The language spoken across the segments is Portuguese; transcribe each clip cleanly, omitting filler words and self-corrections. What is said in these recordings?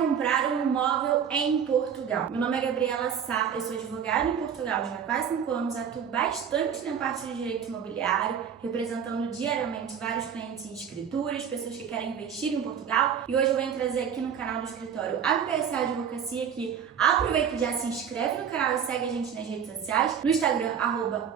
comprar um imóvel em Portugal. Meu nome é Gabriela Sá, eu sou advogada em Portugal já há quase 5 anos, atuo bastante na parte de direito imobiliário, representando diariamente vários clientes em escrituras, pessoas que querem investir em Portugal, e hoje eu venho trazer aqui no canal do escritório ABBSA Advocacia, que aproveita e já se inscreve no canal e segue a gente nas redes sociais, no Instagram,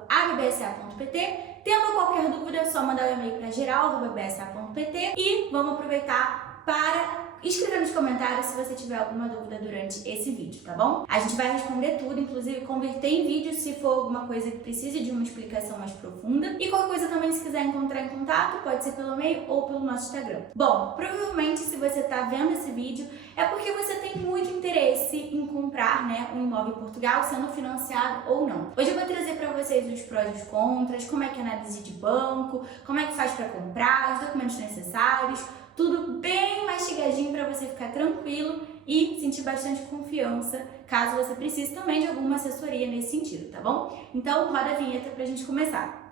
@abbsa.pt. Tendo qualquer dúvida, é só mandar um e-mail para geral@abbsa.pt e vamos aproveitar para escrever nos comentários se você tiver alguma dúvida durante esse vídeo, tá bom? A gente vai responder tudo, inclusive converter em vídeo se for alguma coisa que precise de uma explicação mais profunda. E qualquer coisa também, se quiser entrar em contato, pode ser pelo e-mail ou pelo nosso Instagram. Bom, provavelmente se você está vendo esse vídeo é porque você tem muito interesse em comprar, né, um imóvel em Portugal, sendo financiado ou não. Hoje eu vou trazer para vocês os prós e os contras, como é que é a análise de banco, como é que faz para comprar, os documentos necessários, tudo bem mastigadinho para você ficar tranquilo e sentir bastante confiança, caso você precise também de alguma assessoria nesse sentido, tá bom? Então, roda a vinheta pra gente começar.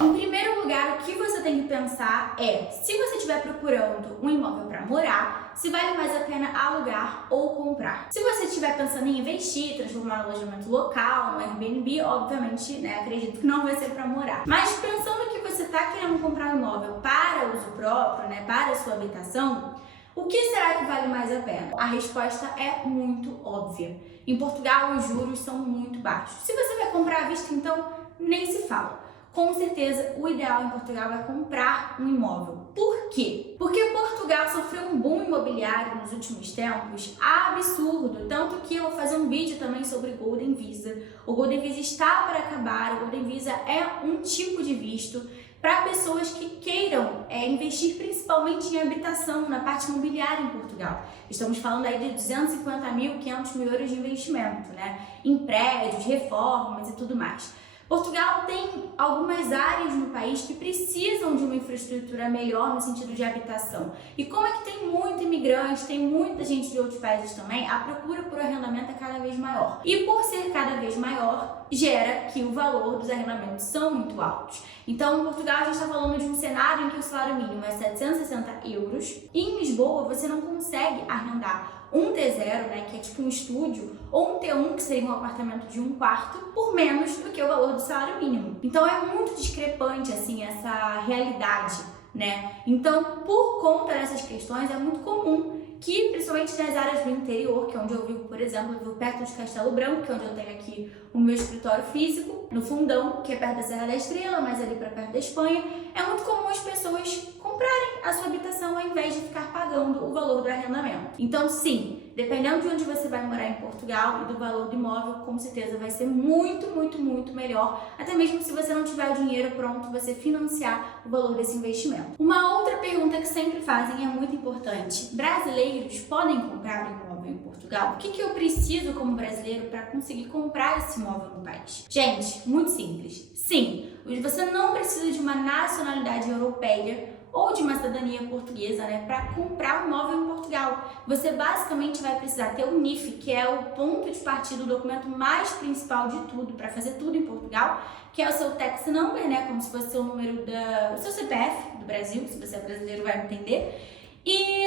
Em primeiro lugar, o que você tem que pensar é, se você estiver procurando um imóvel para morar, se vale mais a pena alugar ou comprar. Se você estiver pensando em investir, transformar no alojamento local, no Airbnb, obviamente, né, acredito que não vai ser para morar. Mas pensando que você está querendo comprar um imóvel para uso próprio, né, para a sua habitação, o que será que vale mais a pena? A resposta é muito óbvia. Em Portugal, os juros são muito baixos. Se você vai comprar à vista, então, nem se fala. Com certeza, o ideal em Portugal é comprar um imóvel. Por quê? Porque Portugal sofreu um boom imobiliário nos últimos tempos absurdo, tanto que eu vou fazer um vídeo também sobre Golden Visa. O Golden Visa está para acabar, o Golden Visa é um tipo de visto para pessoas que queiram investir principalmente em habitação, na parte imobiliária em Portugal. Estamos falando aí de 250 mil, 500 mil euros de investimento, né? Em prédios, reformas e tudo mais. Portugal tem algumas áreas no país que precisam de uma infraestrutura melhor no sentido de habitação. E como é que tem muito imigrante, tem muita gente de outros países também, a procura por arrendamento é cada vez maior. E por ser cada vez maior, gera que o valor dos arrendamentos são muito altos. Então, em Portugal, a gente está falando de um cenário em que o salário mínimo é 760 euros. E em Lisboa, você não consegue arrendar um T0, né, que é tipo um estúdio, ou um T1, que seria um apartamento de 1 quarto, por menos do que o valor do salário mínimo. Então é muito discrepante, assim, essa realidade, né? Então, por conta dessas questões, é muito comum que, principalmente nas áreas do interior, que é onde eu vivo, por exemplo, eu vivo perto de Castelo Branco, que é onde eu tenho aqui o meu escritório físico, no Fundão, que é perto da Serra da Estrela, mas ali para perto da Espanha, é muito comum as pessoas comprarem a sua habitação ao invés de ficar pagando o valor do arrendamento. Então, sim, dependendo de onde você vai morar em Portugal e do valor do imóvel, com certeza vai ser muito, muito, muito melhor, até mesmo se você não tiver o dinheiro pronto, você financiar o valor desse investimento. Uma outra pergunta que sempre fazem e é muito importante: brasileiros podem comprar um imóvel em Portugal? O que eu preciso como brasileiro para conseguir comprar esse imóvel no país? Gente, muito simples. Sim, você não precisa de uma nacionalidade europeia ou de uma cidadania portuguesa, né, para comprar um imóvel em Portugal. Você basicamente vai precisar ter o NIF, que é o ponto de partida, o documento mais principal de tudo, para fazer tudo em Portugal, que é o seu tax number, né, como se fosse o número do seu CPF do Brasil, se você é brasileiro vai entender, e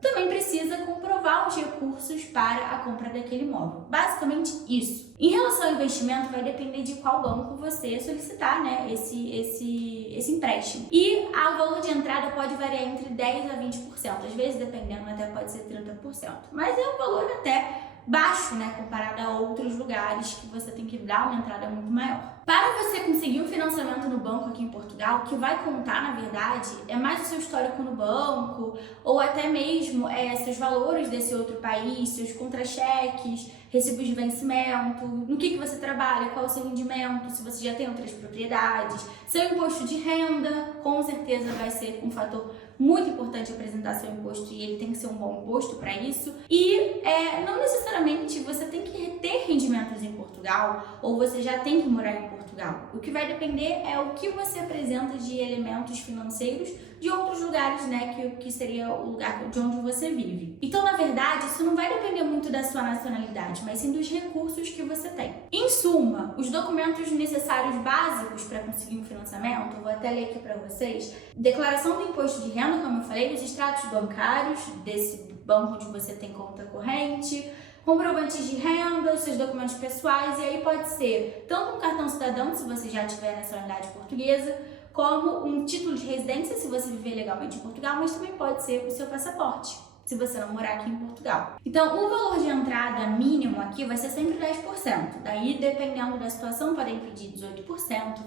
também precisa comprovar os recursos para a compra daquele imóvel. Basicamente isso. Em relação ao investimento, vai depender de qual banco você solicitar, né, esse empréstimo. E o valor de entrada pode variar entre 10% a 20%. Às vezes, dependendo, até pode ser 30%. Mas é um valor até baixo, né, comparado a outros lugares que você tem que dar uma entrada muito maior. Para você conseguir um financiamento no banco aqui em Portugal, o que vai contar, na verdade, é mais o seu histórico no banco, ou até mesmo seus valores desse outro país, seus contra-cheques, recibos de vencimento, no que você trabalha, qual é o seu rendimento, se você já tem outras propriedades, seu imposto de renda, com certeza vai ser um fator muito importante apresentar seu imposto e ele tem que ser um bom imposto para isso. E não necessariamente você tem que ter rendimentos em Portugal ou você já tem que morar em Portugal Portugal. O que vai depender é o que você apresenta de elementos financeiros de outros lugares, né, que seria o lugar de onde você vive. Então, na verdade, isso não vai depender muito da sua nacionalidade, mas sim dos recursos que você tem. Em suma, os documentos necessários básicos para conseguir um financiamento, eu vou até ler aqui para vocês: declaração do imposto de renda, como eu falei, os extratos bancários desse banco onde você tem conta corrente, comprovantes de renda, os seus documentos pessoais, e aí pode ser tanto um cartão cidadão, se você já tiver nacionalidade portuguesa, como um título de residência, se você viver legalmente em Portugal, mas também pode ser o seu passaporte, se você não morar aqui em Portugal. Então, o valor de entrada mínimo aqui vai ser sempre 10%. Daí, dependendo da situação, podem pedir 18%,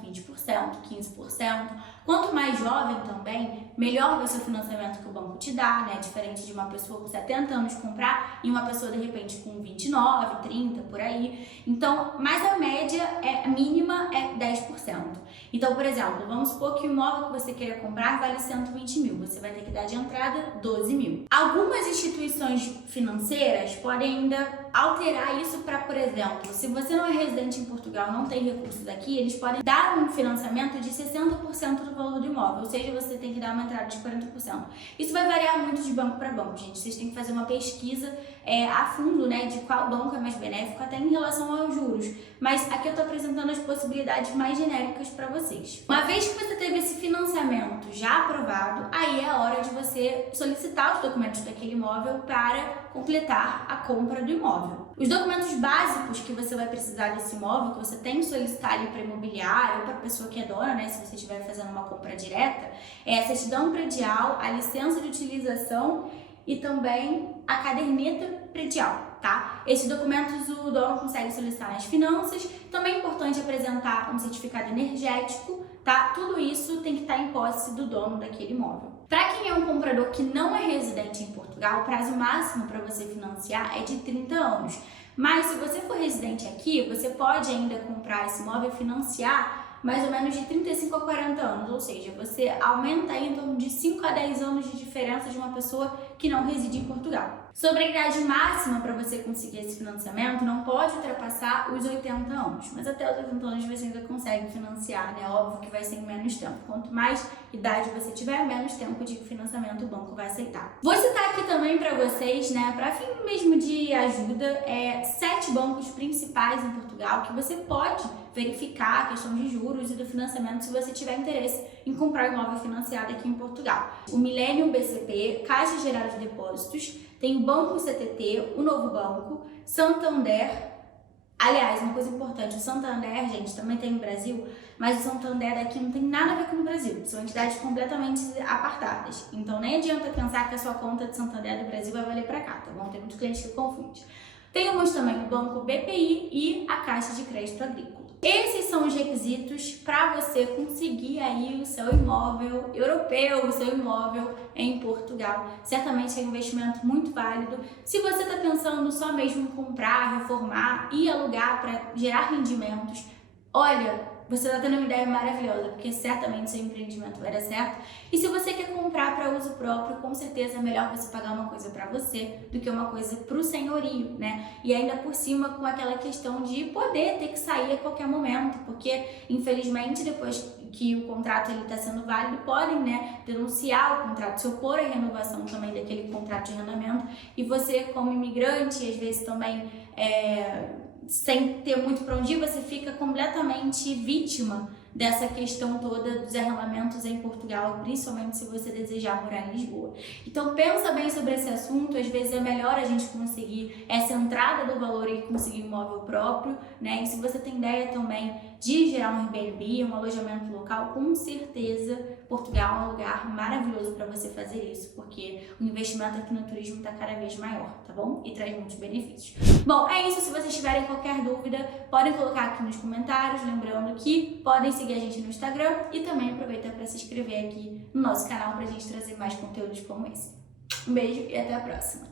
20%, 15%. Quanto mais jovem também, melhor vai ser o financiamento que o banco te dá, né? Diferente de uma pessoa com 70 anos comprar e uma pessoa, de repente, com 29, 30, por aí. Então, mas a média mínima é 10%. Então, por exemplo, vamos supor que o imóvel que você queira comprar vale 120 mil. Você vai ter que dar de entrada 12 mil. Algumas instituições financeiras podem ainda alterar isso para, por exemplo, se você não é residente em Portugal, não tem recursos aqui, eles podem dar um financiamento de 60% do valor do imóvel, ou seja, você tem que dar uma entrada de 40%. Isso vai variar muito de banco para banco, gente. Vocês têm que fazer uma pesquisa a fundo, né, de qual banco é mais benéfico, até em relação aos juros. Mas aqui eu estou apresentando as possibilidades mais genéricas para vocês. Uma vez que você teve esse financiamento já aprovado, aí é a hora de você solicitar os documentos daquele imóvel para completar a compra do imóvel. Os documentos básicos que você vai precisar desse imóvel, que você tem que solicitar ali para imobiliário ou para a pessoa que é dona, né, se você estiver fazendo uma compra direta, é a certidão predial, a licença de utilização e também a caderneta predial, tá? Esses documentos o dono consegue solicitar nas finanças. Também é importante apresentar um certificado energético, tá? Tudo isso tem que estar em posse do dono daquele imóvel. Para quem é um comprador que não é residente em Portugal, o prazo máximo para você financiar é de 30 anos. Mas se você for residente aqui, você pode ainda comprar esse imóvel e financiar mais ou menos de 35 a 40 anos, ou seja, você aumenta aí em torno de 5 a 10 anos de diferença de uma pessoa que não reside em Portugal. Sobre a idade máxima para você conseguir esse financiamento, não pode ultrapassar os 80 anos, mas até os 80 anos você ainda consegue financiar, né? Óbvio que vai ser em menos tempo. Quanto mais idade você tiver, menos tempo de financiamento o banco vai aceitar. Vou citar aqui também para vocês, né, para fim mesmo de ajuda, 7 bancos principais em Portugal que você pode verificar a questão de juros e do financiamento se você tiver interesse em comprar imóvel financiado aqui em Portugal. O Millennium BCP, Caixa Geral de Depósitos, tem o Banco CTT, o Novo Banco, Santander. Aliás, uma coisa importante, o Santander, gente, também tem no Brasil, mas o Santander daqui não tem nada a ver com o Brasil, são entidades completamente apartadas. Então nem adianta pensar que a sua conta de Santander do Brasil vai valer para cá, tá bom? Tem muitos clientes que confundem. Temos também o Banco BPI e a Caixa de Crédito Agrícola. Esses são os requisitos para você conseguir aí o seu imóvel europeu, o seu imóvel em Portugal. Certamente é um investimento muito válido. Se você está pensando só mesmo em comprar, reformar e alugar para gerar rendimentos, olha, você está tendo uma ideia maravilhosa, porque certamente seu empreendimento vai dar certo. E se você quer comprar para uso próprio, com certeza é melhor você pagar uma coisa para você do que uma coisa para o senhorio, né? E ainda por cima com aquela questão de poder ter que sair a qualquer momento, porque infelizmente depois que o contrato está sendo válido, podem, né, denunciar o contrato, se opor à renovação também daquele contrato de arrendamento. E você, como imigrante, às vezes também sem ter muito para onde ir, você fica completamente vítima dessa questão toda dos arrendamentos em Portugal, principalmente se você desejar morar em Lisboa. Então pensa bem sobre esse assunto, às vezes é melhor a gente conseguir essa entrada do valor e conseguir um imóvel próprio, né? E se você tem ideia também de gerar um Airbnb, um alojamento local, com certeza Portugal é um lugar maravilhoso para você fazer isso, porque o investimento aqui no turismo está cada vez maior, tá bom? E traz muitos benefícios. Bom, é isso. Se vocês tiverem qualquer dúvida, podem colocar aqui nos comentários, lembrando que podem seguir a gente no Instagram e também aproveitar para se inscrever aqui no nosso canal para a gente trazer mais conteúdos como esse. Um beijo e até a próxima!